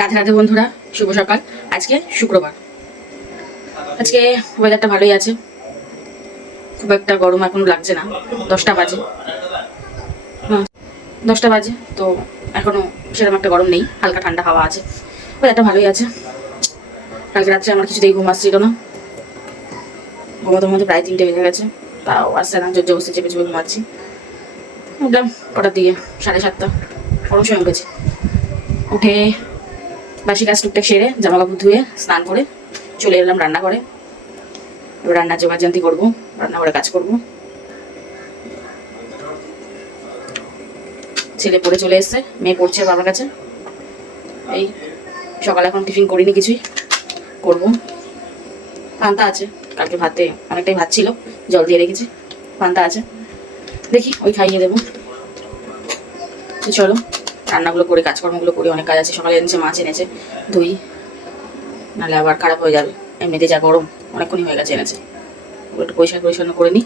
রাধে রাধে বন্ধুরা, শুভ সকাল। আজকে শুক্রবার। আজকে ওয়েদারটা ভালোই আছে, খুব একটা গরম এখন লাগছে না। 10টা বাজে, 10টা বাজে তো এখনো সেরকম একটা গরম নেই, হালকা ঠান্ডা হাওয়া আছে, ওয়েদারটা ভালোই আছে। কালকে রাত্রে আমার কিছুতেই ঘুম আসছিল না, ঘুমাতে ঘুমাতে প্রায় 3টে বেজে গেছে, তাও আসছে না। জোর জবরদস্তি চেপে চেপে ঘুমাচ্ছি। উঠলাম কটার দিকে, 7:30, গরম সময় উঠেছি। উঠে বাসি কাজ টুকটাক সেরে জামা কাপড় ধুয়ে স্নান করে চলে এলাম রান্না করে। এবার রান্নার জোগাড়যন্ত্র করবো, রান্না করে কাজ করবো। ছেলে পড়ে চলে এসছে, মেয়ে পড়ছে বাবার কাছে। এই সকালে এখন টিফিন করিনি, কিছুই করবো। পান্তা আছে, কালকে ভাতে অনেকটাই ভাত ছিল, জল দিয়ে রেখেছি, পান্তা আছে, দেখি ওই খাইয়ে দেবো। তো চলো রান্নাগুলো করে কাজকর্মগুলো করি, অনেক কাজ আছে। সকালে এনেছে মাছ, এনেছে ধুই, নাহলে আবার খারাপ হয়ে যাবে। এমনিতে যা গরম, অনেকক্ষণই হয়ে গেছে এনেছে, ওগুলো একটু পরিষ্কার পরিচ্ছন্ন করে নিই।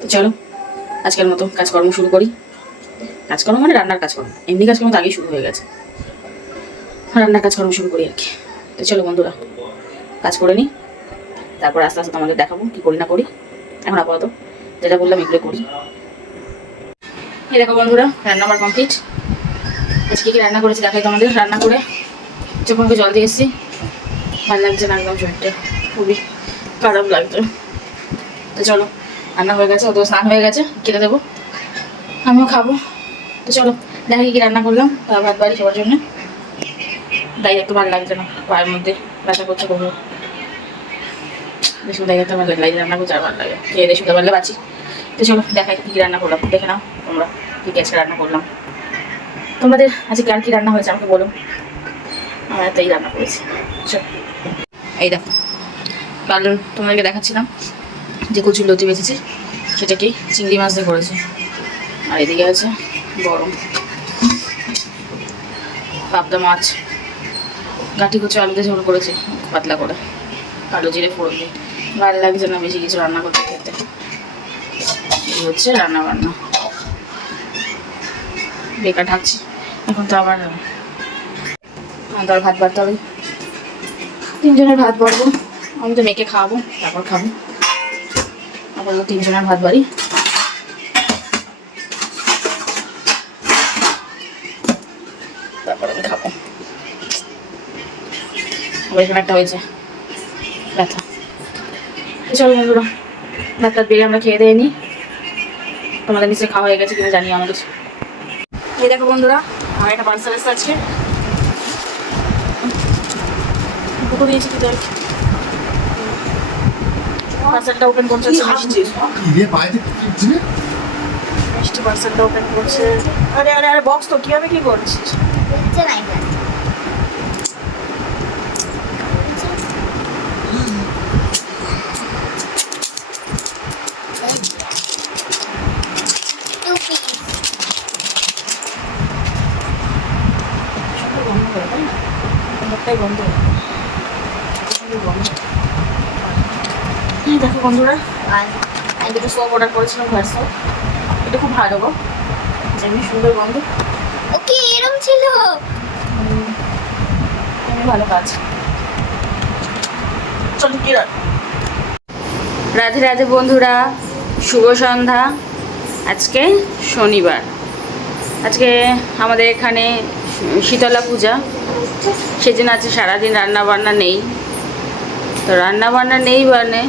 তো চলো আজকের মতো কাজকর্ম শুরু করি। কাজকর্ম মানে রান্নার কাজকর্ম, এমনি কাজকর্ম তো আগেই শুরু হয়ে গেছে, রান্নার কাজকর্ম শুরু করি আর কি। তো চলো বন্ধুরা কাজ করে নিই, তারপর আস্তে আস্তে তোমাদের দেখাবো কি করি না করি। এখন আপাতত যেটা বললাম এগুলো করি। এই দেখো বন্ধুরা, রান্না আমার কমপ্লিট। আজকে কি রান্না করেছি দেখাই তোমাদের। রান্না করে যখন জল দিয়ে এসেছি, ভালো লাগছে না একদম, শরীরটা খুবই খারাপ লাগছে। তো চলো রান্না হয়ে গেছে, ওদের স্নান হয়ে গেছে, খেতে দেবো, আমিও খাবো। তো চলো দেখা কি রান্না করলাম। ভাত বাড়ি সবার জন্য, তাই একটু ভালো লাগছে না, পায়ের মধ্যে ব্যথা করছে করবো। বেশ তাই একটা ভালো লাগে, রান্না করতে আর ভালো লাগে, খেয়ে দিয়ে শুতে পারলে বাঁচি। তো চলো দেখাই কী রান্না করলাম, দেখে নাও তোমরা কী কী আজকে রান্না করলাম। তোমাদের আজকে আর কি রান্না হয়েছে আমাকে বলো, আমার তাই রান্না করেছি। চলো এই দেখো, কাল তোমাদেরকে দেখাচ্ছিলাম যে কচুর লতি বেঁচেছি, সেটাকেই চিংড়ি মাছ দিয়ে করেছে। আর এদিকে আছে গরম পাবদা মাছ, গাঁটি কচু আলু দিয়ে ঝোল করেছে পাতলা করে, কালো জিরে ফোড়ন দিয়ে। ভালো লাগছে না বেশি কিছু রান্না করতে, খেতে। এই হচ্ছে রান্না বান্না, বেকার ঢাকছি। এখন তো আবার ভাত বাড়তে হবে, 3 জনের ভাত বাড়বো। আমি তো মেয়েকে খাওয়াবো, তারপর খাবো। আবার 3 জনের ভাত বাড়ি, তারপর আমি খাবো। আবার এখানে একটা হয়েছে ব্যথা। চলো বন্ধুরা ভাত টাত বেরিয়ে আমরা খেয়ে দিয়ে নিই। তোমাদের নিশ্চয়ই খাওয়া হয়ে গেছে কিনা জানি আমাদের। এই দেখো বন্ধুরা, আমার একটা পার্সেল এসে আজকে, দুটো দিয়েছি কি দেখ। পার্সেলটা ওপেন করছে মিষ্টি, পার্সেলটা ওপেন করছে। আরে আরে আরে বক্স তো কিভাবে কি করছিস? দেখো বন্ধুরা, আমি দুটো সোপ অর্ডার করেছিলাম, ঘর সোপ। এটা খুব ভালো গো, যেমনি সুন্দর গন্ধ। ওকে এরকম ছিল, ভালো কাজ। চলো কি রাধে রাধে বন্ধুরা, শুভ সন্ধ্যা। আজকে শনিবার, আজকে আমাদের এখানে শীতলা পূজা, সেজন্য আছে সারাদিন রান্না বান্না নেই। তো রান্না বান্না নেই মানে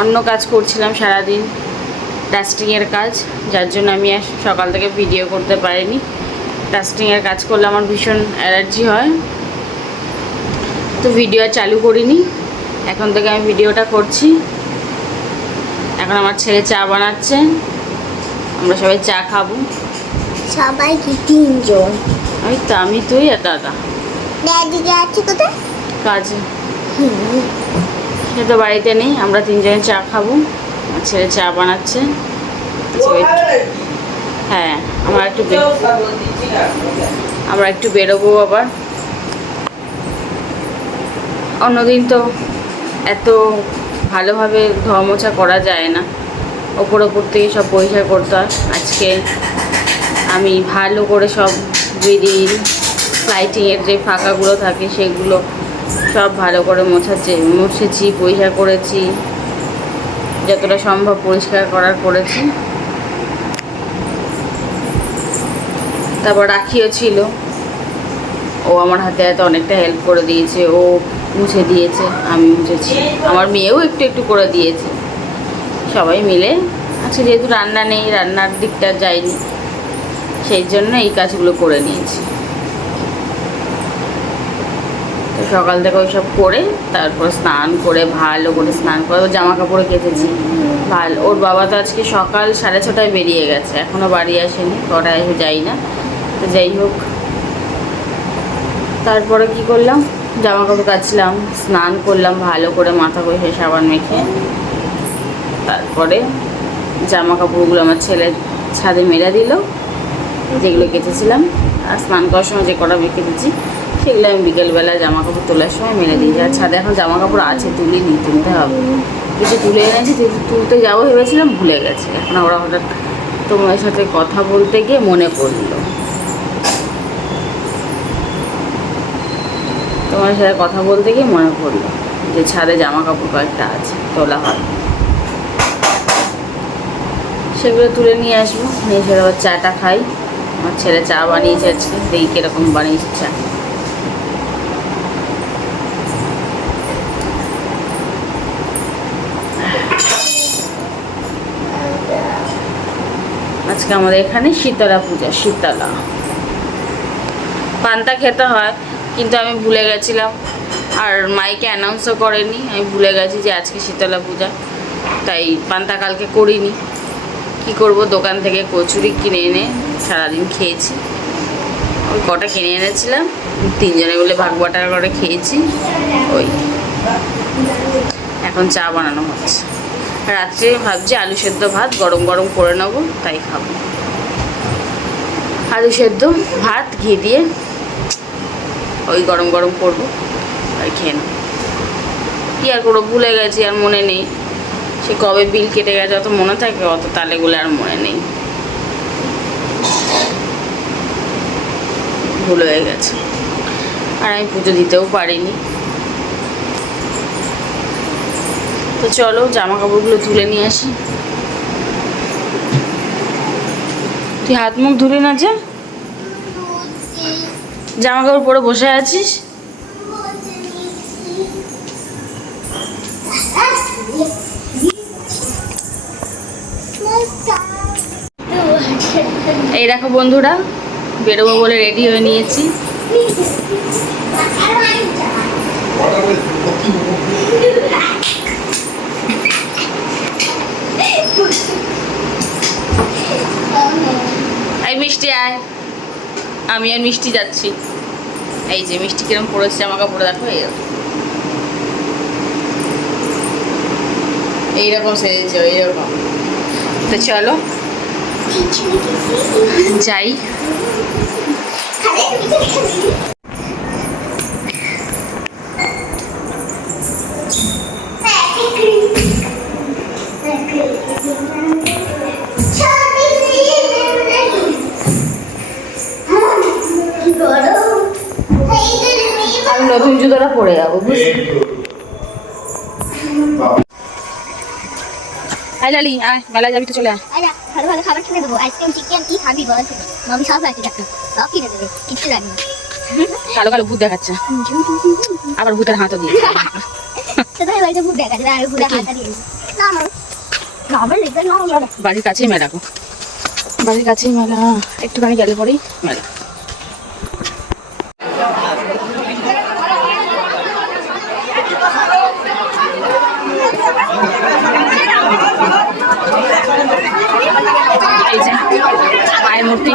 অন্য কাজ করছিলাম সারাদিন, ডাস্টিংয়ের কাজ, যার জন্য আমি আর সকাল থেকে ভিডিও করতে পারিনি। ডাস্টিংয়ের কাজ করলে আমার ভীষণ অ্যালার্জি হয়, তো ভিডিও আর চালু করিনি। এখন থেকে আমি ভিডিওটা করছি। এখন আমার ছেলে চা বানাচ্ছে, আমরা সবাই চা খাবো। সবাই কি 3 জন? ওই তো আমি, তুই আর দাদা। দাদি যাচ্ছে কোথায়? কাজে। সে তো বাড়িতে নেই, আমরা 3 জনে চা খাবো। আমার ছেলে চা বানাচ্ছে। হ্যাঁ আমরা একটু বেরোবো আবার। অন্যদিন তো এত ভালোভাবে ধোয়া মোছা করা যায় না, ওপর থেকে সব পরিষ্কার করতে হয়। আজকে আমি ভালো করে সব গ্রিল লাইটিংয়ের যে ফাঁকাগুলো থাকে সেগুলো সব ভালো করে মুছেছি, পরিষ্কার করেছি, যতটা সম্ভব পরিষ্কার করেছি। তারপর রাখিও ছিল, ও আমার হাতে হাতে অনেকটা হেল্প করে দিয়েছে, ও মুছে দিয়েছে, আমি মুছেছি, আমার মেয়েও একটু একটু করে দিয়েছে, সবাই মিলে। আজকে যেহেতু রান্না নেই, রান্নার দিকটা যায়নি, সেই জন্য এই কাজগুলো করে নিয়েছি। তো সকাল থেকে ওই সব করে তারপর স্নান করে ভালো করে ও জামা কাপড় কেচেছি ভালো। ওর বাবা তো আজকে সকাল 6:30টায় বেরিয়ে গেছে, এখনও বাড়ি আসেনি, কটায় এসে যাই না। তো যাই হোক, তারপরে কি করলাম, জামা কাপড় কাচলাম, স্নান করলাম ভালো করে, মাথা ঘষে সাবান মেখে। তারপরে জামা কাপড়গুলো আমার ছেলে ছাদে মেলে দিল, যেগুলো কেচেছিলাম, আর স্নান করার সময় যে কটা কেচেছি সেগুলো আমি বিকেলবেলা জামা কাপড় তোলার সময় মেলে দিয়েছি। আর ছাদে এখন জামা কাপড় আছে, তুলতে হবে, কিছু তুলে এনেছি, তুলতে যাবো ভেবেছিলাম, ভুলে গেছি। এখন ওরা হঠাৎ তোমার সাথে কথা বলতে গিয়ে মনে পড়লো, তোমার সাথে কথা বলতে গিয়ে মনে পড়লো যে ছাদে জামা কাপড় কয়েকটা আছে, তোলা হয়, সেগুলো তুলে নিয়ে আসবো, নিয়ে এসে আবার চাটা খাই। আমার ছেলে চা বানিয়েছে আজকে, দেখি কীরকম বানিয়েছে চা। আজকে আমাদের এখানে শীতলা পূজা, শীতলা পান্তা খেতে হয়, কিন্তু আমি ভুলে গেছিলাম, আর মাইকে অ্যানাউন্সও করেনি, আমি ভুলে গেছি যে আজকে শীতলা পূজা, তাই পান্তা কালকে করিনি। কি করব, দোকান থেকে কচুরি কিনে এনে সারাদিন খেয়েছি, ওই কটা কিনে এনেছিলাম, 3 জনে বলে ভাগ বাটার করে খেয়েছি। ওই এখন চা বানানো হচ্ছে, রাত্রে ভাবছি আলু সেদ্ধ ভাত গরম গরম করে নেবো, তাই খাবো। আলু সেদ্ধ ভাত ঘি দিয়ে ওই গরম গরম করবো, আর খেয়ে নেবো। কী আর করবো, ভুলে গেছি, আর মনে নেই, সে কবে বিল কেটে গেছে অত মনে থাকে, অত তালেগুলো আর মনে নেই, ভুল হয়ে গেছে। আর আমি পুজো দিতেও পারিনি। তো চলো জামা কাপড়গুলো তুলে নিয়ে আসি। তুই হাত মুখ ধুলি না যে, জামা কাপড় পরে বসে আছিস? এই দেখো বন্ধুরা, বেরোবো বলে রেডি হয়ে নিয়েছি। এই মিষ্টি আয়, আমি আর মিষ্টি যাচ্ছি। এই যে মিষ্টি কিরম পড়েছে জামা কাপড় দেখো, এইরকম সেজেছে, এইরকম। তো চলো যাই। আমি নতুন জুতোটা পরে যাবো, বুঝলি? আয় লালি, আয় মেলায় যাবি তো, চলে আয়। ভালো ভালো খাবার কিনে দেবো, আইসক্রিম চিকেন কি খাবি বল, মামি সব আছে, সব কিনে দেবে, কিচ্ছু লাগবে না। কালো কালো ভূত দেখাচ্ছে, আবার ভূতের হাতও দিয়ে ভূত দেখা যাবে, আর ভূতের হাতটা দিয়ে বাড়ির কাছেই মেলা গো, বাড়ির কাছেই মেলা, একটুখানি গেলে পরেই মেলা। এই যে মায়ের মূর্তি,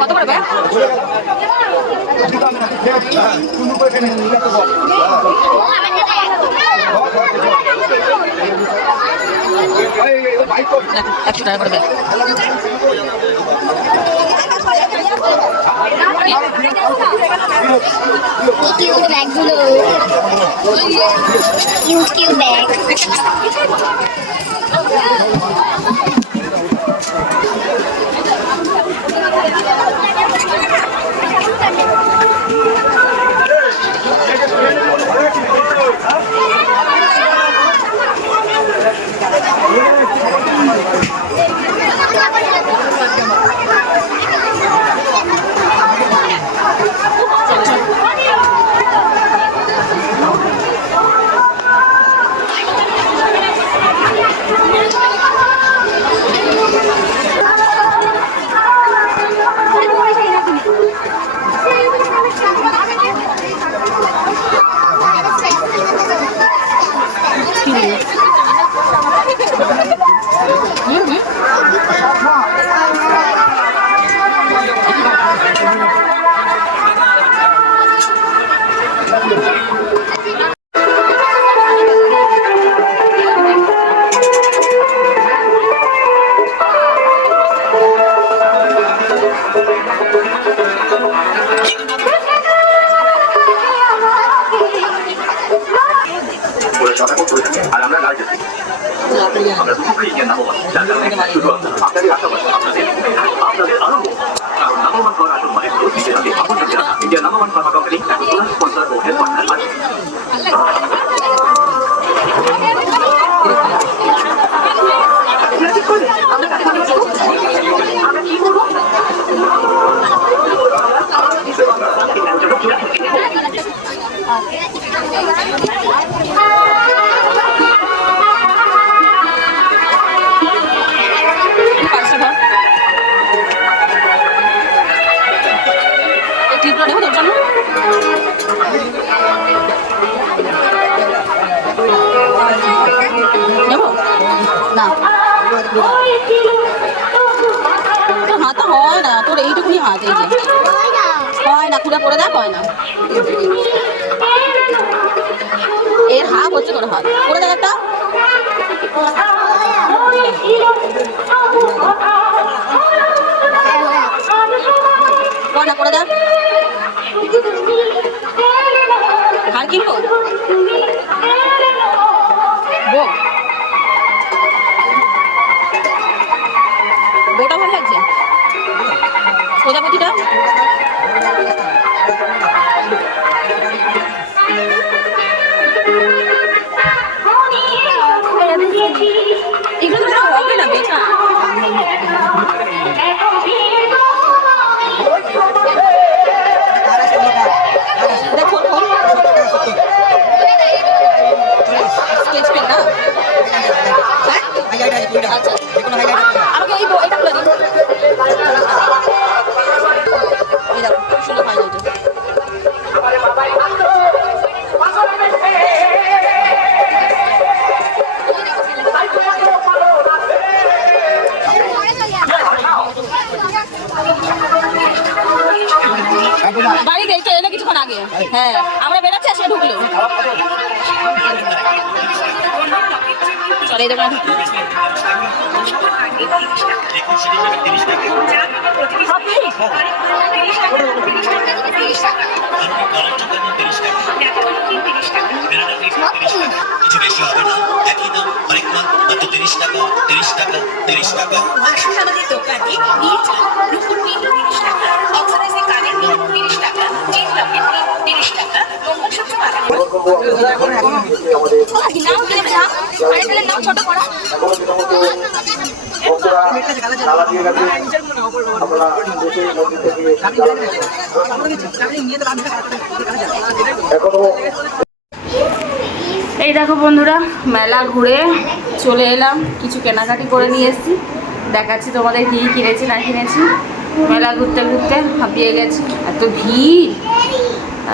কত করে ভাই? একশো টাকা করে ব্যাগ। কিউট ব্যাগগুলো, কিউট কিউট ব্যাগ। হাতা হয় না তোর, এইটুকুনি হাত, এই যে হয় না, খুলে পড়ে দেখ, হয় না। এর হাফ হচ্ছে তোর হাত, পড়ে দেখ একটা। না করে দেখ, হার কিনবো বউটা ভালো লাগছে, প্রজাপতিটা এগুলো তো হবে না বেটা। দেখো স্কেচ পেন না, আচ্ছা আমাকে এই এটা খুলে দিন। এই দেখো খুব সুন্দর হয় না এটা। বাড়িতে একটু এলে কিছুক্ষণ আগে, হ্যাঁ আমরা বেরোচ্ছি, আসলে ঢুকলো চলে দেবো। কিছু বেশি হবে না, একই দাম অনেক দাম, মাত্র 30 টাকা 30 টাকা 30 টাকা। আমাদের দোকানে নিয়ে যান রূপুর পিন 30 টাকা, অক্সিডাইজিং কানের পিন 30 টাকা, চেন লকেট পিন 30 টাকা, মঙ্গলসূত্র মালা নাম ছোট করা। এখনো এই দেখো বন্ধুরা, মেলা ঘুরে চলে এলাম, কিছু কেনাকাটি করে নিয়ে এসেছি, দেখাচ্ছি তোমাদের কী কিনেছি না কিনেছি। মেলা ঘুরতে ঘুরতে হাঁপিয়ে গেছি, এত ভিড়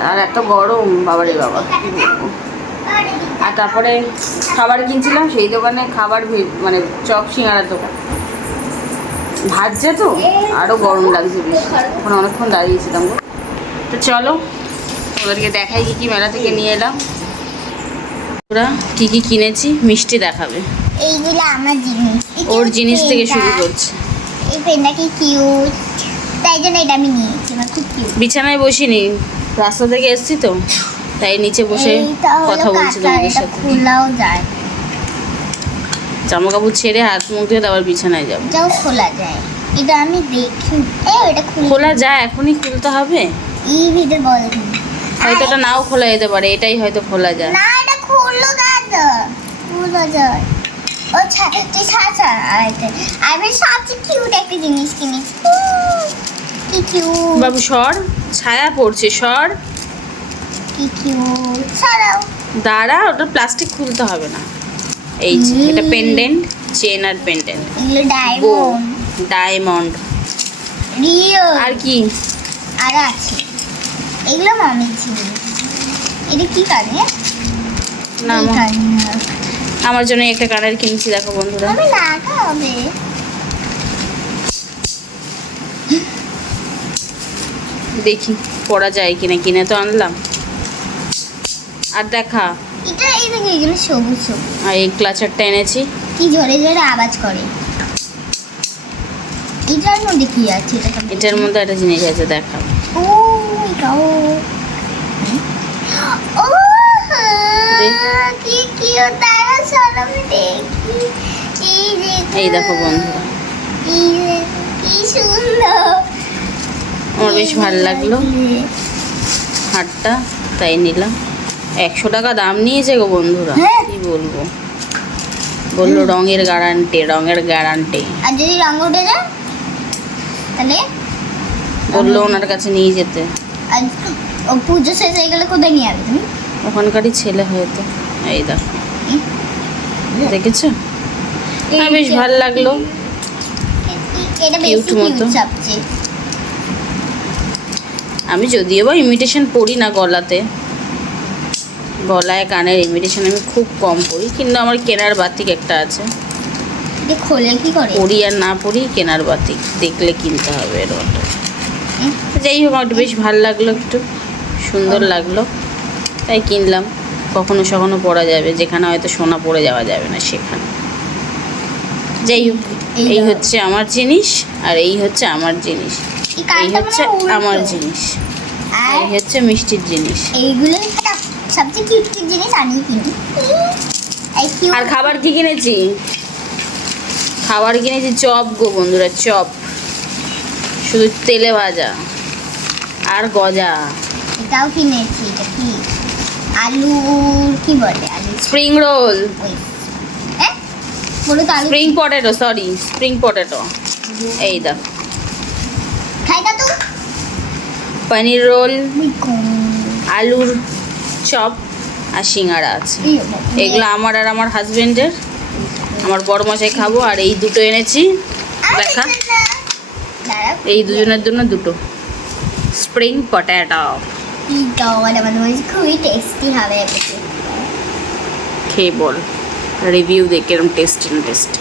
আর এত গরম, বাবারে বাবা কী বলবো। আর তারপরে খাবার কিনছিলাম, সেই দোকানে খাবার মানে চপ সিঙ্গারার দোকান, ভাজছে তো আরও গরম লাগছে বেশি, ওখানে অনেকক্ষণ দাঁড়িয়েছিলাম। তো চলো ওদেরকে দেখাই কী কী মেলা থেকে নিয়ে এলাম। ওরা কী কী কিনেছি মিষ্টি দেখাবে, এইগুলো আমার জিনিস। ওর জিনিস থেকে শুরু করছে। এই পেনটা কি কিউট, তাই জন্য এটা আমি নিয়েছি, আমার খুব কিউট। বিছানায় বসিনি, রাস্তা থেকে এসছি তো, তাই নিচে বসে কথা বলছি তোমাদের সাথে। খোলাও যায়, জামা কাপড় ছেড়ে হাত মুখ ধুয়ে আবার বিছানায় যাবো। এটাও খোলা যায়, এটা আমি দেখি। এটা খোলা যায়, এখনই খুলতে হবে? এই ভিতরে বল হয়তো এটা নাও খোলা যেতে পারে, এটাই হয়তো খোলা যায়। না, এটা খুললো দাদা, খোলা যায়। ও তুই ছাড়া আমি সবচেয়ে কিউট একটা জিনিস কিনেছি। কি কিউট বাবু সর, ছায়া পড়ছে, সর। কি কিউট, ছাড়াও। দাঁড়া, ওটা প্লাস্টিক খুলতে হবে না। এই যে এটা পেন্ডেন্ট, চেন আর পেন্ডেন্ট, এগুলো ডায়মন্ড, ডায়মন্ড। রিও আর কি আর আছে, এগুলো মামির জিনিস। এটা কি কানে? না, এই কানে না। আমার জন্য একটা কানের কিনছি, দেখো বন্ধুরা। আমি লাগাবে দেখি পরা যায় কিনা, কিনে তো আনলাম। আর দেখা, এটা এই দেখো, এগুলো সবুজ সবুজ, আর এই ক্লাচারটা এনেছি। কি জোরে জোরে আওয়াজ করে। এটার মধ্যে কি আছে? এটার মধ্যে একটা জিনিস আছে, দেখা। ও এটাও, ও দেখ। কি কিউট, তারা চলো আমি দেখি। এই দেখো বন্ধুরা, এই দেখো, কি সুন্দর। আমার বেশ ভালো লাগলো হারটা, তাই নিলাম। 100 টাকা দাম নিয়েছে গো বন্ধুরা, হ্যাঁ। কি বলবো। বললো রঙের গ্যারান্টি, রঙের গ্যারান্টি। আর যদি রঙ উঠে যায় তাহলে বললো ওনার কাছে নিয়ে যেতে। আর ও পুজো শেষ হয়ে গেলে কোথায় নিয়ে যাবে তুমি? ওখানকারই ছেলে হয়তো। এই দেখো, দেখেছো? হ্যাঁ, বেশ ভালো লাগলো। এটা বেশি Cute কিউট মতো। সবচেয়ে। আমি যদিও বা ইমিটেশন পরি না গলাতে, গলায় কানের ইমিটেশন আমি খুব কম পরি, কিন্তু আমার কেনার বাতিক একটা আছে। এটা খোলে কি করে? পরি আর না পরি, কেনার বাতিক দেখলে কিনতে হবে এর মতো। যাই হোক, আমার বেশ ভালো লাগলো, একটু সুন্দর লাগলো, তাই কিনলাম। কখনো সখনো পরা যাবে, যেখানে হয়তো সোনা পরে যাওয়া যাবে না সেখানে। যাই হোক, এই হচ্ছে আমার জিনিস, আর এই হচ্ছে আমার জিনিস, এই এই কানটা হচ্ছে মানে উল্টো। আমার জিনিস, আর এই হচ্ছে মিষ্টির জিনিস। এইগুলো সবচেয়ে কিউট কিউট জিনিস আমি কিনি। এই কিউট। আর খাবার কি কিনেছি? খাবার কিনেছি চপ গো বন্ধুরা, চপ, শুধু তেলে ভাজা আর গজা। এটাও কিনেছি। এটা কি? আলুর কি বলে? আলু স্প্রিং রোল, ওই বলো তো, আলু spring potato, sorry spring potato. এই দেখো, খাই না তো। পনির রোল, আলুর চপ আর সিঙ্গারা আছে। এগুলো আমার আর আমার হাজবেন্ডের, আমার বড় মশাই খাবো। আর এই দুটো এনেছি, দেখা, এই দুজনের জন্য দুটো স্প্রিং পটেটো। খুবই টেস্টি হবে। খেয়ে বল, রিভিউ দেখ এরকম টেস্টি না টেস্টি।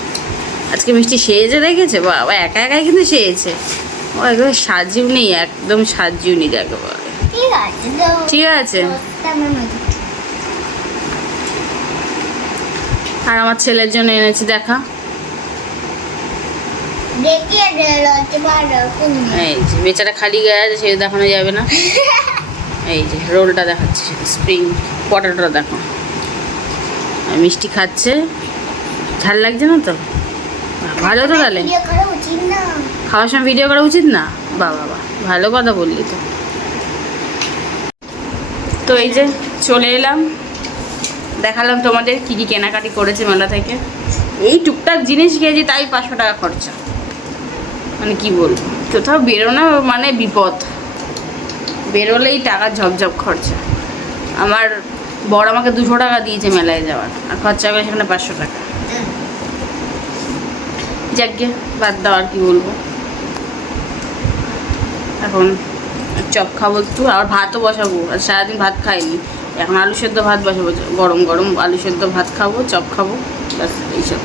আজকে মিষ্টি সেজে দেখেছে, বাবা একা একাই কিন্তু সেজেছে, ও একদম সাজিও নেই, একদম সাজিও নি যাকে বলে। ঠিক আছে দাও। ঠিক আছে। আর আমার ছেলের জন্য এনেছি, দেখা, দেখিয়ে দিল যে ভালো কোন। এই যে বেচারা খালি গায়ে আছে, সেটা দেখানো যাবে না। এই যে রোলটা দেখাচ্ছে, স্প্রিং পটেটোটা দেখো। আর মিষ্টি খাচ্ছে, ঝাল লাগছে না তো? ভালো তো তাহলে, ভিডিও করা উচিত না। খাওয়ার সময় ভিডিও করা উচিত না? বাবা ভালো কথা বললি তো। তো এই যে চলে এলাম, দেখালাম তোমাদের কী কী কেনাকাটি করেছে মেলা থেকে। এই টুকটাক জিনিস কিনেছি, তাই 500 টাকা খরচা। মানে কি বলবো, কোথাও বেরোনো মানে বিপদ, বেরোলেই টাকা ঝপঝপ খরচা। আমার বড় আমাকে 200 টাকা দিয়েছে মেলায় যাওয়ার, আর খরচা করে সেখানে 500 টাকা। যাকে বাদ দাও, আর কি বলবো। এখন চপ খাবো একটু, আর ভাতও বসাবো, আর সারাদিন ভাত খাইনি। এখন আলু সেদ্ধ ভাত বসাবো, গরম গরম আলু সেদ্ধ ভাত খাবো, চপ খাবো, ব্যাস এইসব।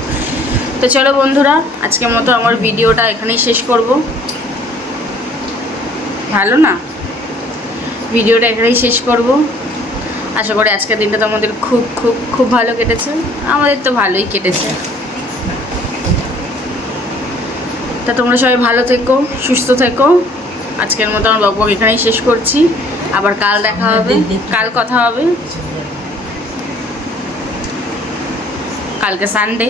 তো চলো বন্ধুরা, আজকের মতো আমার ভিডিওটা এখানেই শেষ করব। ভালো না, ভিডিওটা এখানেই শেষ করব। আশা করি আজকের দিনটা তো আমাদের খুব খুব খুব ভালো কেটেছে। আমাদের তো ভালোই কেটেছে। তা তোমরা সবাই ভালো থেকো, সুস্থ থেকো। আজকের মতো আমার বকবক এখানেই শেষ করছি। আবার কাল দেখা হবে, কাল কথা হবে। কালকে সানডে।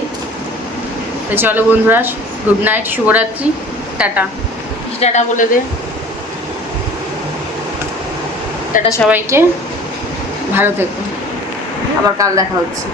তো চলো বন্ধুরা, গুড নাইট, শুভরাত্রি, টাটা। টাটা বলে দে, টাটা সবাইকে, ভালো থেকো। আবার কাল দেখা হচ্ছে।